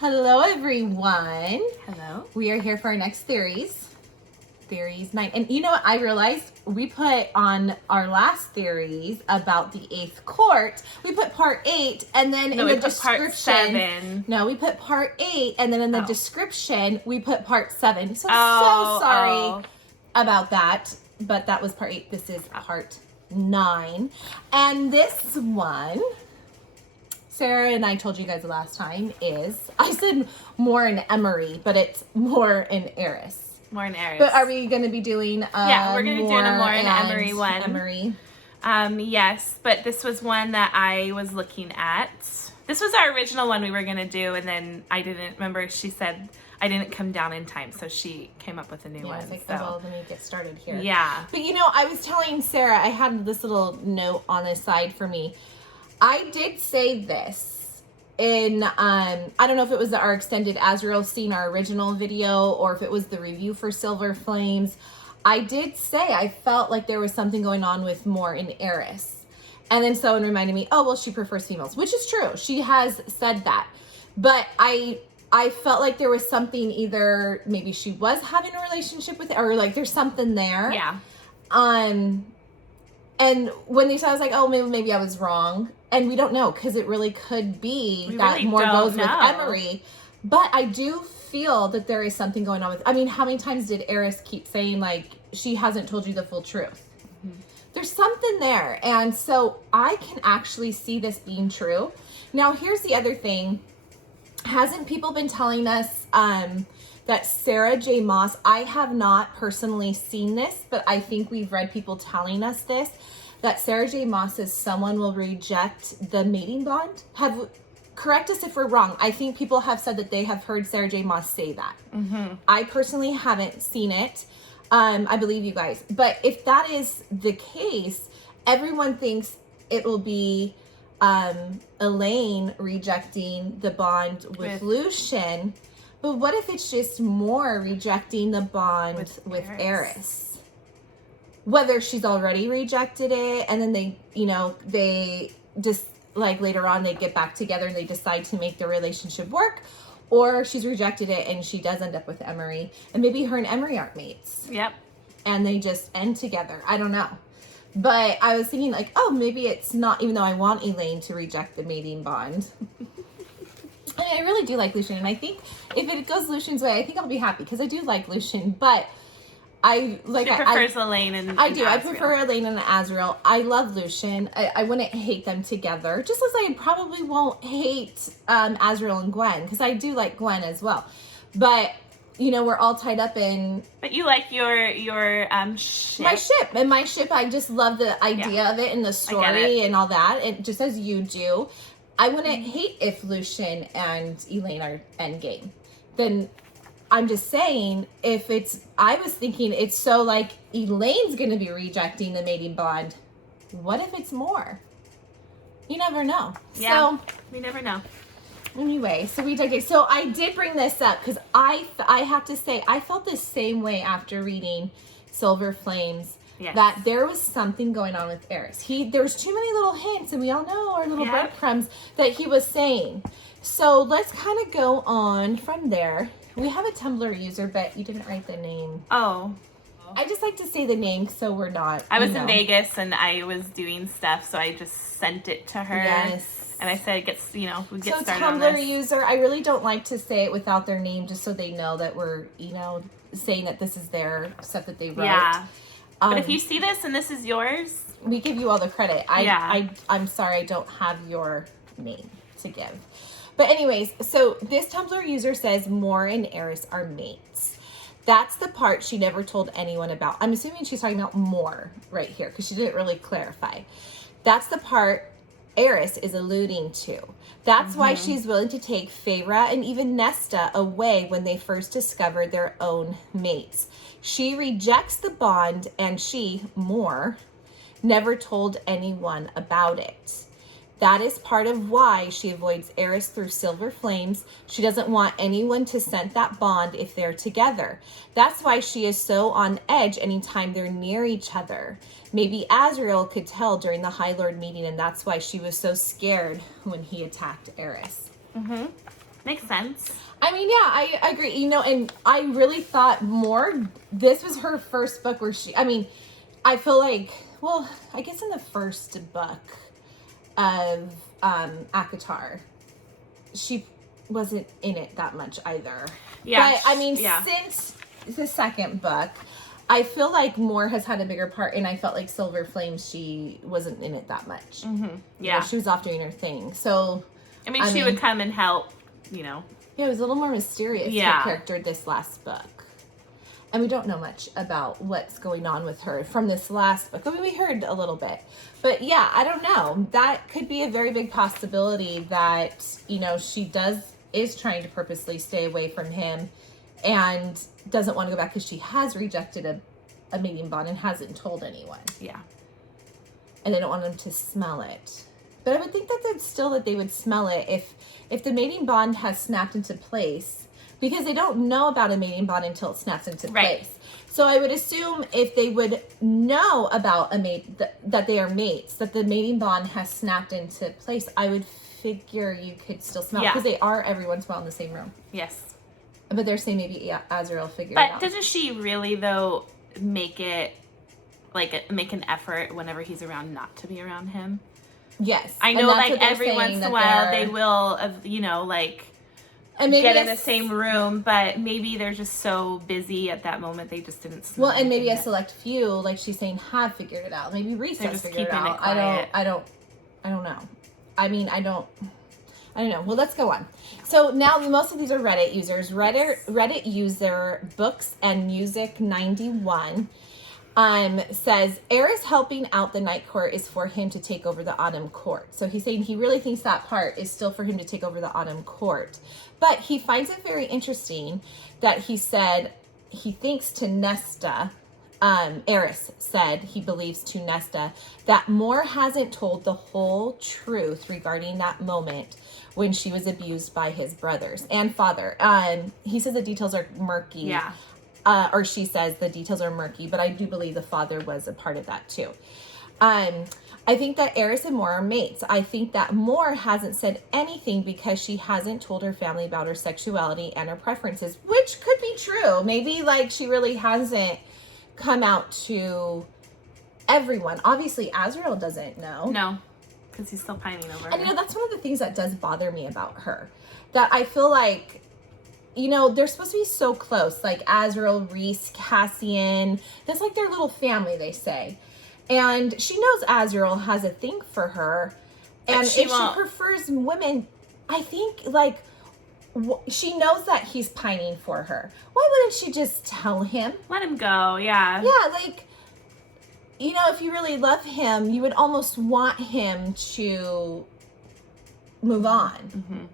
Hello, everyone. Hello. We are here for our next theories. Theories 9. And you know what? I realized we put on our last theories about the 8th court. We put part 8 and then in the description. Part 7. No, we put part 8 and then in the description we put part 7. So sorry about that. But that was part 8. This is part 9. And this one, Sarah and I told you guys the last time, I said Mor and Emery, but it's Mor and Eris. Mor and Eris. But are we going to be doing yeah, we're going to be doing a Mor and Emery one. Emery. Yes, but this was one that I was looking at. This was our original one we were going to do, and then I didn't remember. She said I didn't come down in time, so she came up with a new one. I was like, oh, well, let me get started here. Yeah. But you know, I was telling Sarah, I had this little note on the side for me. I did say this in, I don't know if it was our extended Azrael scene, our original video, or if it was the review for Silver Flames. I did say I felt like there was something going on with Mor and Eris. And then someone reminded me, oh, well, she prefers females, which is true. She has said that. But I felt like there was something, either maybe she was having a relationship with it, or like there's something there. Yeah. And when they said, I was like, oh, maybe I was wrong. And we don't know, because it really could be that really Mor goes know. with Emery. But I do feel that there is something going on with, I mean, how many times did Eris keep saying, like, she hasn't told you the full truth? Mm-hmm. There's something there. And so I can actually see this being true. Now, here's the other thing. Hasn't people been telling us that Sarah J. Maas, I have not personally seen this, but I think we've read people telling us this, that Sarah J. Maas says someone will reject the mating bond? Correct us if we're wrong. I think people have said that they have heard Sarah J. Maas say that. Mm-hmm. I personally haven't seen it. I believe you guys. But if that is the case, everyone thinks it will be Elaine rejecting the bond with Lucien. But what if it's just Mor rejecting the bond with Eris? Whether she's already rejected it, and then they just, like, later on they get back together and they decide to make their relationship work, or she's rejected it and she does end up with Emery, and maybe her and Emery aren't mates. Yep. And they just end together. I don't know. But I was thinking, like, oh, maybe it's not, even though I want Elaine to reject the mating bond. I really do like Lucien, and I think if it goes Lucien's way, I think I'll be happy, because I do like Lucien, but she prefers Elaine and I do. Azrael. I prefer Elaine and Azrael. I love Lucien. I wouldn't hate them together, just as I probably won't hate Azrael and Gwen, because I do like Gwen as well. But you know, we're all tied up in. But you like your ship. My ship. I just love the idea of it and the story and all that. And just as you do, I wouldn't hate if Lucien and Elaine are endgame. Then I'm just saying, I was thinking it's so like Elaine's going to be rejecting the mating bond. What if it's Mor? You never know. Yeah, so, we never know. Anyway, so we digress. So I did bring this up because I have to say, I felt the same way after reading Silver Flames. Yes. That there was something going on with Eris. There was too many little hints, and we all know our little breadcrumbs that he was saying. So let's kind of go on from there. We have a Tumblr user, but you didn't write the name. Oh. I just like to say the name so we're not. I was in Vegas and I was doing stuff, so I just sent it to her. Yes. And I said, we get started on this. So Tumblr user, I really don't like to say it without their name, just so they know that we're, saying that this is their stuff that they wrote. Yeah. But if you see this and this is yours, we give you all the credit. I'm sorry I don't have your name to give. But anyways, so this Tumblr user says Mor and Eris are mates. That's the part she never told anyone about. I'm assuming she's talking about Mor right here, because she didn't really clarify. That's the part Eris is alluding to. That's why she's willing to take Feyre and even Nesta away when they first discovered their own mates. She rejects the bond, and she, Mor, never told anyone about it. That is part of why she avoids Eris through Silver Flames. She doesn't want anyone to scent that bond if they're together. That's why she is so on edge anytime they're near each other. Maybe Azrael could tell during the High Lord meeting, and that's why she was so scared when he attacked Eris. Mm-hmm. Makes sense. I mean, yeah, I agree. You know, and I really thought this was her first book where I feel like, well, I guess in the first book of ACOTAR, she wasn't in it that much either. Yeah. But, I mean, since the second book, I feel like Mor has had a bigger part, and I felt like Silver Flame, she wasn't in it that much. Mm-hmm. Yeah. You know, she was off doing her thing. So, I mean, she would come and help, you know. Yeah, it was a little more mysterious her character this last book. And we don't know much about what's going on with her from this last book. I mean, we heard a little bit. But yeah, I don't know. That could be a very big possibility that, you know, she is trying to purposely stay away from him and doesn't want to go back because she has rejected a mating bond and hasn't told anyone. Yeah. And they don't want them to smell it. But I would think that they would smell it if the mating bond has snapped into place, because they don't know about a mating bond until it snaps into place. So I would assume if they would know about that they are mates, that the mating bond has snapped into place, I would figure you could still smell it, because they are every once in a while in the same room. Yes. But they're saying maybe Azrael figured it out. But doesn't she really, though, make an effort whenever he's around not to be around him? Yes. I know, like, every once in a while they will, you know, like, get in the same room, but maybe they're just so busy at that moment they just didn't smell. Well, and maybe a select few, like she's saying, have figured it out. Maybe Reese has figured it out. I don't know. I mean, I don't know. Well, let's go on. So now most of these are Reddit users. Reddit user Books and Music 91 says Eris helping out the Night Court is for him to take over the Autumn Court. So he's saying he really thinks that part is still for him to take over the Autumn Court. But he finds it very interesting that he said he thinks to Nesta, Eris said he believes to Nesta that Mor hasn't told the whole truth regarding that moment when she was abused by his brothers and father. He says the details are murky. Yeah. Or she says the details are murky, but I do believe the father was a part of that too. I think that Eris and Mor are mates. I think that Mor hasn't said anything because she hasn't told her family about her sexuality and her preferences, which could be true. Maybe like she really hasn't come out to everyone. Obviously, Azrael doesn't know. No, because he's still pining over her. And you know, that's one of the things that does bother me about her. That I feel like, you know, they're supposed to be so close, like Azrael, Reese, Cassian. That's like their little family, they say. And she knows Azrael has a thing for her. And if she prefers women, I think, like, she knows that he's pining for her. Why wouldn't she just tell him? Let him go, yeah. Yeah, like, you know, if you really love him, you would almost want him to move on. Mm-hmm.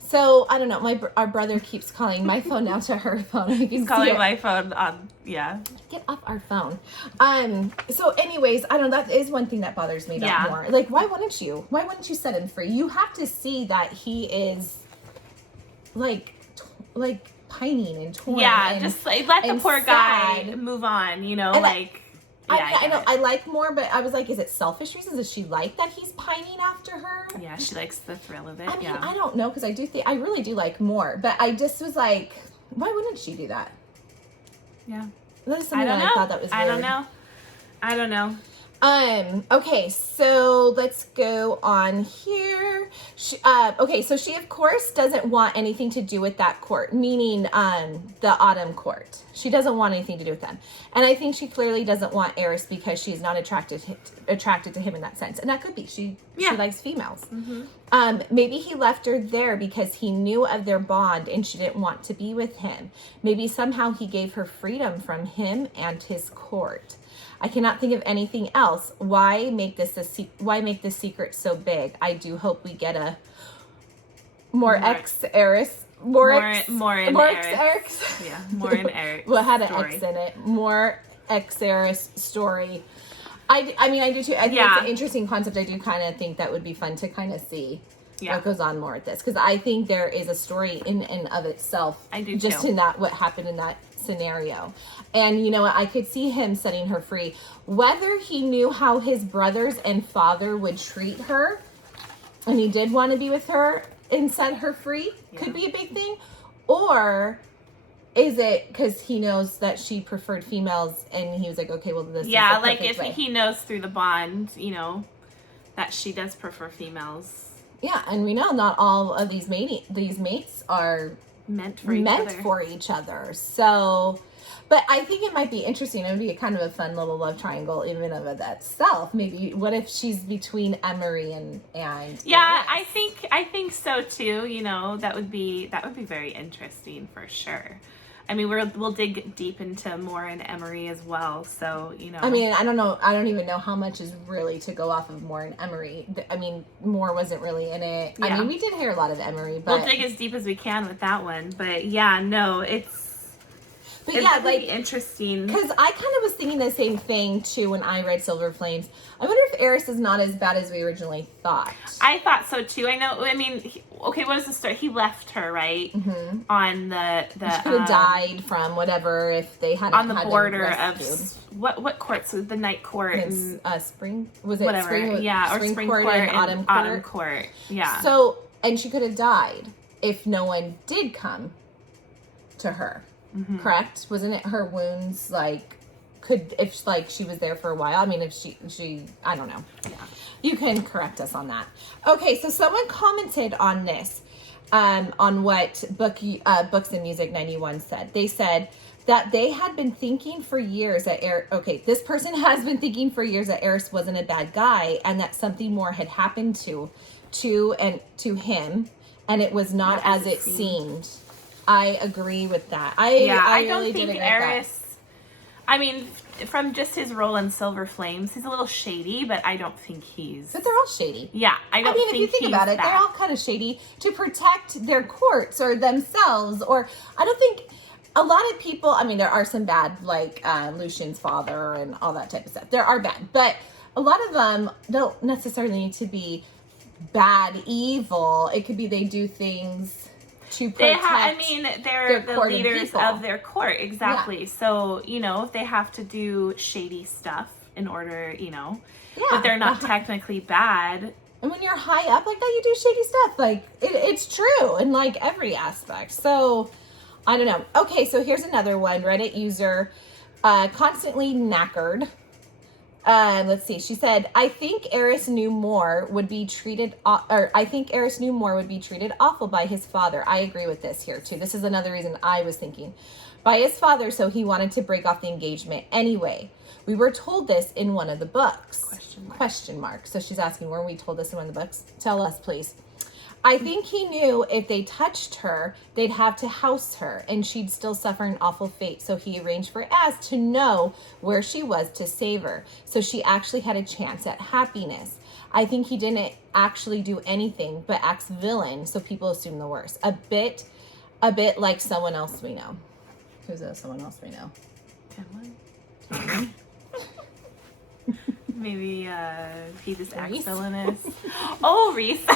So, I don't know. Our brother keeps calling my phone now to her phone. He's calling my phone on, yeah. Get off our phone. So anyways, I don't know. That is one thing that bothers me about Mor. Like, why wouldn't you set him free? You have to see that he is, like pining and torn. Yeah, and, just like, let the poor guy move on, you know, and like... I know I like Mor, but I was like, is it selfish reasons? Does she like that he's pining after her? Yeah, she likes the thrill of it. I mean, I don't know, because I really do like Mor, but I just was like, why wouldn't she do that? Yeah. That is something that I thought that was weird. I don't know. Okay, so let's go on here. She of course doesn't want anything to do with that court, meaning the Autumn Court. She doesn't want anything to do with them. And I think she clearly doesn't want Eris because she's not attracted to him in that sense. And that could be. She likes females. Mm-hmm. Maybe he left her there because he knew of their bond and she didn't want to be with him. Maybe somehow he gave her freedom from him and his court. I cannot think of anything else. Why make this secret so big? I do hope we get a Mor and Eris. Mor and Eris. Yeah, Mor and Eris. Well, it had an X in it. Mor and Eris story. I mean, I do too. I think it's an interesting concept. I do kind of think that would be fun to kind of see what goes on more with this, because I think there is a story in and of itself. I do just too. In that what happened in that scenario. And you know what, I could see him setting her free. Whether he knew how his brothers and father would treat her and he did want to be with her, and set her free could be a big thing. Or is it because he knows that she preferred females and he was like, okay, well, this is the like perfect if way. he knows through the bond, you know, that she does prefer females. Yeah, and we know not all of these mates are meant for each other. So, but I think it might be interesting. It would be a kind of a fun little love triangle even of itself. Maybe what if she's between Emery and yeah, Eris? I think so too. You know, that would be very interesting for sure. I mean, we'll dig deep into Mor and Emery as well. So, you know. I mean, I don't know. I don't even know how much is really to go off of Mor and Emery. I mean, Mor wasn't really in it. Yeah. I mean, we did hear a lot of Emery, but we'll dig as deep as we can with that one. But yeah, no, it's like interesting. Because I kind of was thinking the same thing too when I read Silver Flames. I wonder if Eris is not as bad as we originally thought. I thought so too. I know. I mean, okay, what was the story? He left her, right? Mm-hmm. On the she could have died from whatever if they hadn't on the border of what courts? The night court and spring was it whatever? Spring, or spring court and autumn court. Yeah. So and she could have died if no one did come to her. Mm-hmm. Correct? Wasn't it her wounds if she was there for a while? I mean, if she I don't know. Yeah. You can correct us on that. Okay, so someone commented on this, on what Books and Music 91 said. They said that they had been thinking for years that this person has been thinking for years that Eris wasn't a bad guy and that something more had happened to him, and it was not as it seemed. I agree with that. I don't really think Eris. I mean, from just his role in Silver Flames, he's a little shady, but I don't think he's. But they're all shady. Yeah, I mean, if you think about it, they're all kind of shady to protect their courts or themselves. Or I don't think a lot of people. I mean, there are some bad, like Lucian's father and all that type of stuff. There are bad, but a lot of them don't necessarily need to be bad, evil. It could be they do things to protect. They're the leaders of their court, exactly. Yeah. So, you know, if they have to do shady stuff in order, you know, but they're not technically bad. And when you're high up like that, you do shady stuff. Like, it's true in, like, every aspect. So, I don't know. Okay, so here's another one. Reddit user, constantly knackered. Let's see. She said, I think Eris knew Mor would be treated awful by his father. I agree with this here too. This is another reason I was thinking. By his father, so he wanted to break off the engagement anyway. We were told this in one of the books. Question mark. So she's asking, were we told this in one of the books? Tell us, please. I think he knew if they touched her, they'd have to house her, and she'd still suffer an awful fate. So he arranged for Az to know where she was to save her. So she actually had a chance at happiness. I think he didn't actually do anything, but acts villain, so people assume the worst. A bit like someone else we know. Who's someone else we know? Cameron? Maybe he just acts villainous. Oh, Reese.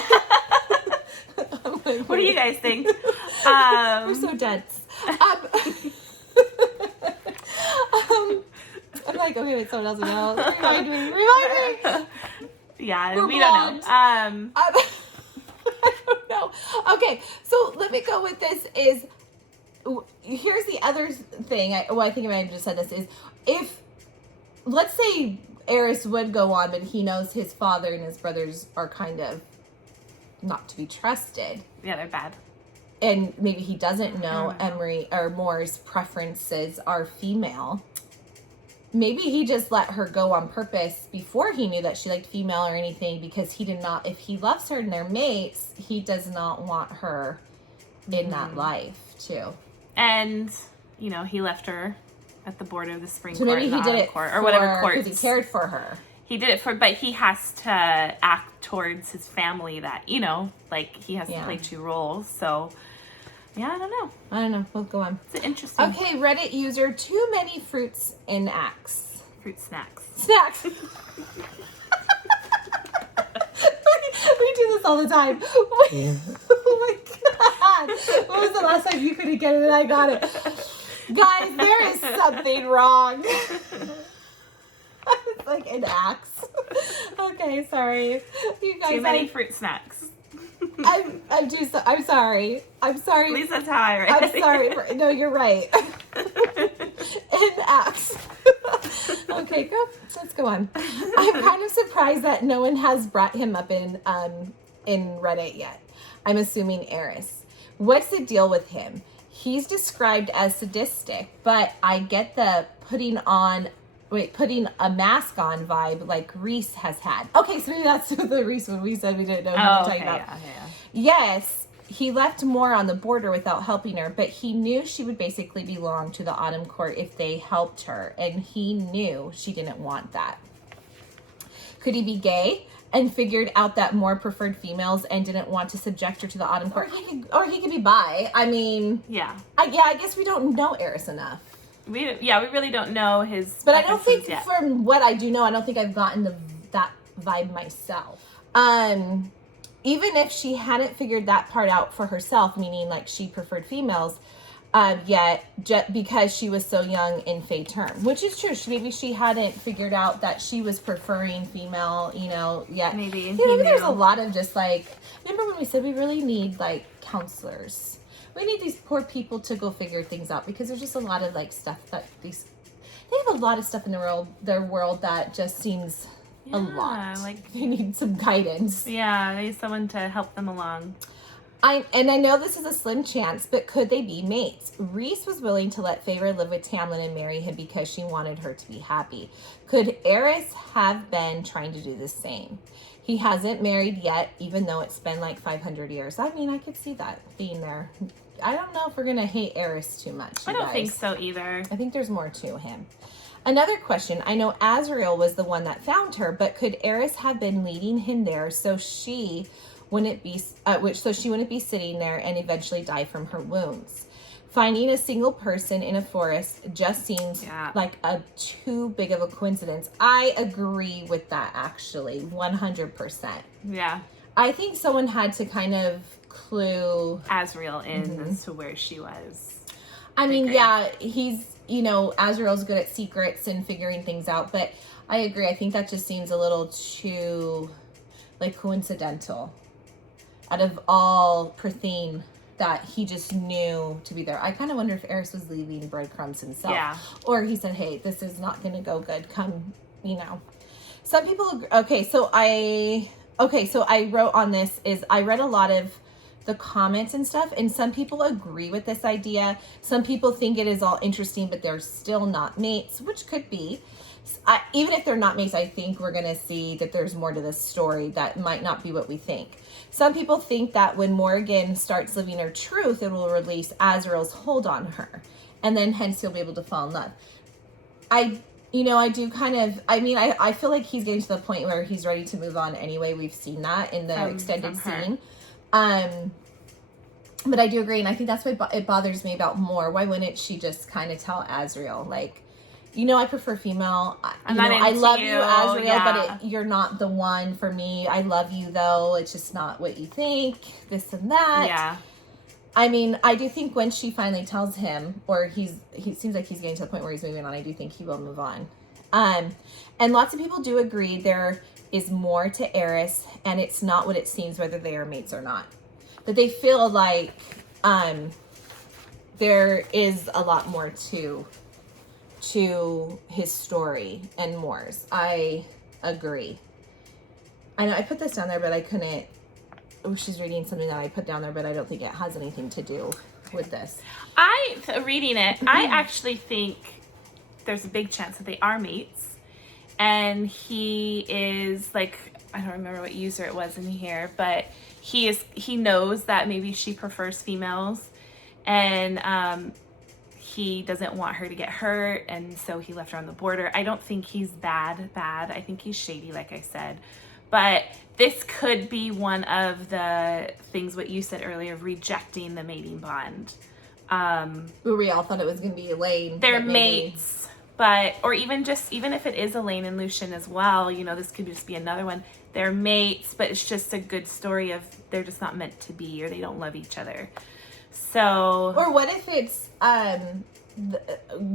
What do you guys think? We're so dense. I'm like, okay, wait, someone else we know. Remind me. Yeah, we don't know. I don't know. Okay, so let me go with this. Here's the other thing. I think I might have just said this. Is if, let's say Eris would go on, but he knows his father and his brothers are kind of not to be trusted. Yeah, they're bad. And maybe he doesn't know Emery or Mor's preferences are female. Maybe he just let her go on purpose before he knew that she liked female or anything, because he did not, if he loves her and they're mates, he does not want her in that life too. And, you know, he left her at the border of the spring so court, maybe he did it court, or whatever court. Because he cared for her. He did it but he has to act towards his family that, you know, like he has to play two roles. So, yeah, I don't know. We'll go on. It's interesting. Okay, Reddit user, too many fruits in Axe. Fruit snacks. Snacks. We do this all the time. Yeah. Oh my God. When was the last time you couldn't get it and I got it? Guys, there is something wrong. It's like an axe. Okay, sorry. You guys, too many fruit snacks. I'm sorry. I'm sorry. At least that's how I read it. I'm sorry. No, you're right. In Acts. Okay, go. Let's go on. I'm kind of surprised that no one has brought him up in Reddit yet. I'm assuming Eris. What's the deal with him? He's described as sadistic, but I get the putting a mask on vibe like Reese has had. Okay, so maybe that's the Reese one we said we didn't know who we were talking about. Yeah. Yes, he left Mor on the border without helping her, but he knew she would basically belong to the Autumn Court if they helped her, and he knew she didn't want that. Could he be gay and figured out that Mor preferred females and didn't want to subject her to the Autumn Court? Or he could be bi. I mean, I guess we don't know Eris enough. We really don't know his. But I don't think, yet. from what I do know, I don't think I've gotten that vibe myself. Even if she hadn't figured that part out for herself, meaning like she preferred females, yet just because she was so young in Fae term, which is true. Maybe she hadn't figured out that she was preferring female, yet. Maybe. Maybe there's a lot of just like, remember when we said we really need like counselors? We need these poor people to go figure things out because there's just a lot of like stuff that they have a lot of stuff in their world that just seems a lot. Like they need some guidance. Yeah, they need someone to help them along. I know this is a slim chance, but could they be mates? Reese was willing to let Feyre live with Tamlin and marry him because she wanted her to be happy. Could Eris have been trying to do the same? He hasn't married yet, even though it's been like 500 years. I mean, I could see that being there. I don't know if we're going to hate Eris too much. I don't think so either. I think there's more to him. Another question. I know Azriel was the one that found her, but could Eris have been leading him there so she wouldn't be sitting there and eventually die from her wounds? Finding a single person in a forest just seems like too big of a coincidence. I agree with that, actually, 100%. Yeah. I think someone had to kind of clue Azriel in as to where she was. I mean, he's, Azriel's good at secrets and figuring things out, but I agree. I think that just seems a little too, like, coincidental. Out of all Prythene, that he just knew to be there. I kind of wonder if Eris was leaving breadcrumbs himself. Yeah. Or he said, hey, this is not going to go good. Come, Some people, so I wrote on this I read a lot of the comments and stuff, and some people agree with this idea. Some people think it is all interesting, but they're still not mates, which could be. Even if they're not mates, I think we're going to see that there's more to this story that might not be what we think. Some people think that when Morrigan starts living her truth, it will release Azriel's hold on her, and then hence he'll be able to fall in love. I do kind of, I feel like he's getting to the point where he's ready to move on anyway. We've seen that in the extended scene. But I do agree, and I think that's what it bothers me about Mor. Why wouldn't she just kind of tell Azriel, like, I prefer female. I love you, Azriel, but you're not the one for me. I love you, though. It's just not what you think, this and that. Yeah. I mean, I do think when she finally tells him, or he seems like he's getting to the point where he's moving on, I do think he will move on. And lots of people do agree there is more to Eris, and it's not what it seems whether they are mates or not. That they feel like there is a lot more to his story and Mor's. I agree. I know I put this down there, but I couldn't. Oh, she's reading something that I put down there, but I don't think it has anything to do with this. Reading it, I actually think there's a big chance that they are mates. And he is, like, I don't remember what user it was in here, but he knows that maybe she prefers females. And he doesn't want her to get hurt, and so he left her on the border. I don't think he's bad. I think he's shady, like I said. But this could be one of the things what you said earlier of rejecting the mating bond. We all thought it was going to be Elaine. They're mates, or even if it is Elaine and Lucien as well, this could just be another one. They're mates, but it's just a good story of they're just not meant to be, or they don't love each other. So, or what if it's,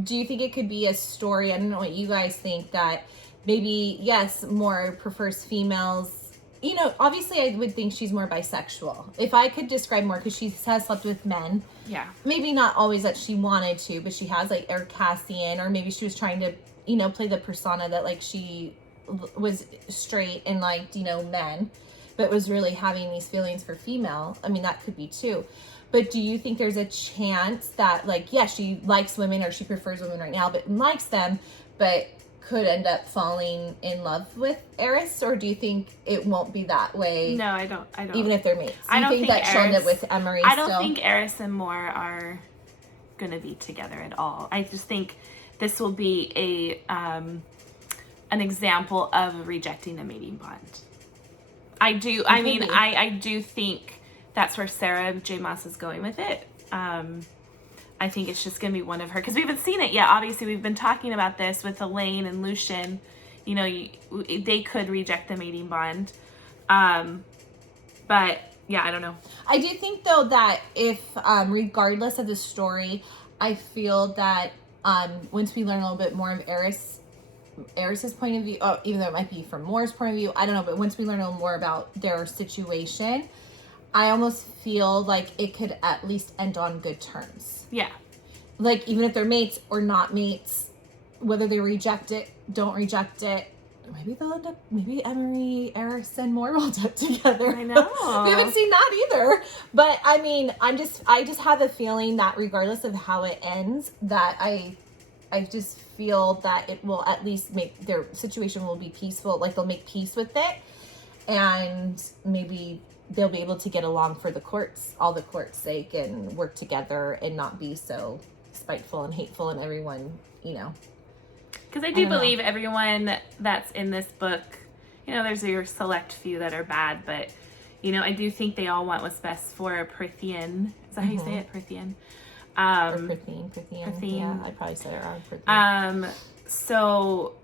do you think it could be a story? I don't know what you guys think, that maybe, yes, Mor prefers females you know, obviously I would think she's more bisexual. If I could describe more, because she has slept with men. Yeah. Maybe not always that she wanted to, but she has like Cassian, or maybe she was trying to, you know, play the persona that like she was straight and liked, you know, men, but was really having these feelings for female. I mean, that could be too. But do you think there's a chance that, like, yeah, she likes women or she prefers women right now, but likes them, but could end up falling in love with Eris? Or do you think it won't be that way? No, I don't. Even if they're mates. I don't think that she'll end up with Emery I don't think Eris and Mor are going to be together at all. I just think this will be an example of rejecting a mating bond. I do. I mean, I do think that's where Sarah J. Maas is going with it. I think it's just going to be one of her, because we haven't seen it yet. Obviously, we've been talking about this with Elaine and Lucian. You know, they could reject the mating bond. But yeah, I don't know. I do think though that if, regardless of the story, I feel that once we learn a little bit more of Eris's point of view, even though it might be from Mor's point of view, I don't know, but once we learn a little more about their situation, I almost feel like it could at least end on good terms. Yeah. Like, even if they're mates or not mates, whether they reject it, don't reject it, maybe they'll end up, maybe Emery, Eris, and Mor will end up together. I know. We haven't seen that either. But, I mean, I just have a feeling that regardless of how it ends, that I just feel that it will at least make their situation will be peaceful. Like, they'll make peace with it. And maybe they'll be able to get along for the courts, all the courts' sake, and work together and not be so spiteful and hateful and everyone, you know. Because I do believe everyone that's in this book, you know, there's your select few that are bad, but, you know, I do think they all want what's best for Prithian. Is that how you say it? Prithian. Or Prithian. Yeah, I probably said it wrong. Prithian. So,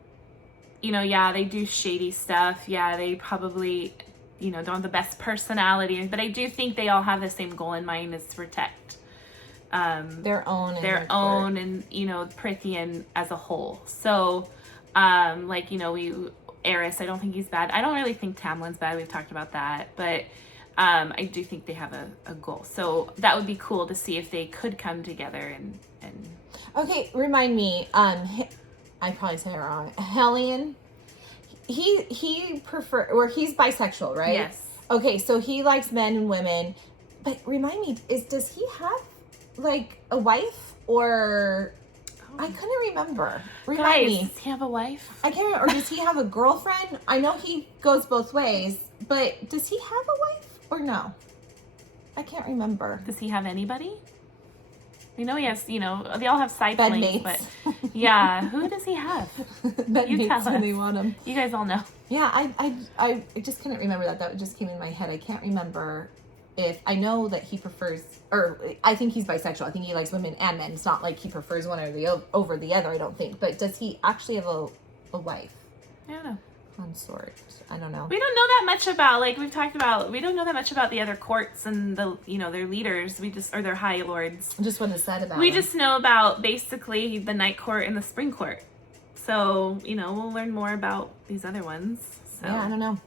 you know, yeah, they do shady stuff. Yeah, they probably, you know, don't have the best personality, but I do think they all have the same goal in mind, is to protect their own and, you know, Prithian as a whole. So, like, you know, Eris, I don't think he's bad. I don't really think Tamlin's bad. We've talked about that, but I do think they have a goal. So that would be cool to see if they could come together and Okay, remind me, I probably said it wrong. Hellion, he he's bisexual, right? Yes. Okay, so he likes men and women, but remind me, does he have like a wife, or I couldn't remember. Remind me. Does he have a wife? I can't remember. Or does he have a girlfriend? I know he goes both ways, but does he have a wife or no? I can't remember. Does he have anybody? We know he has, you know, they all have side bed flings, mates. But yeah, who does he have? Bed You mates tell when us. they want him. You guys all know. Yeah, I just couldn't remember that. That just came in my head. I can't remember if I know that he prefers, or I think he's bisexual. I think he likes women and men. It's not like he prefers one over the other, I don't think. But does he actually have a wife? I don't know. Consort. I don't know. We don't know that much about, like we've talked about, we don't know that much about the other courts and the, you know, their leaders. Or their high lords. Just what is said about We him. just know about basically the night court and the spring court. So, you know, we'll learn more about these other ones. So. Yeah, I don't know.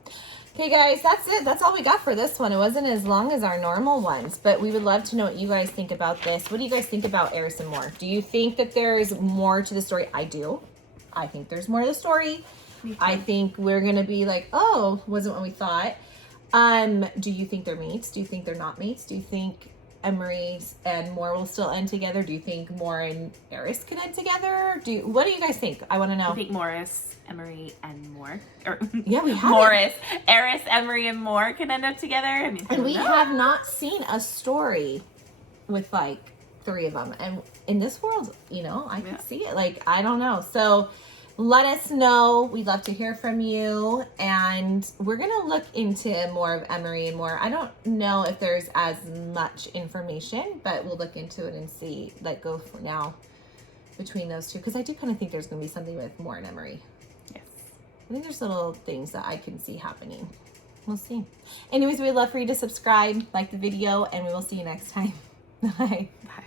Okay, guys, that's it. That's all we got for this one. It wasn't as long as our normal ones, but we would love to know what you guys think about this. What do you guys think about Eris and Mor? Do you think that there's more to the story? I do. I think there's more to the story. I think we're going to be like, oh, wasn't what we thought. Do you think they're mates? Do you think they're not mates? Do you think Emery and Mor will still end together? Do you think Mor and Eris could end together? What do you guys think? I want to know. I think Morris, Emery, and Mor. Yeah, we have Morris, Eris, Emery, and Mor can end up together. I mean, and we have not seen a story with like 3 of them. And in this world, you know, I could see it. Like, I don't know. So let us know. We'd love to hear from you. And we're going to look into more of Emery and Mor. I don't know if there's as much information, but we'll look into it and see, like, go for now between those two. Because I do kind of think there's going to be something with Mor and Emery. Yes. I think there's little things that I can see happening. We'll see. Anyways, we'd love for you to subscribe, like the video, and we will see you next time. Bye. Bye.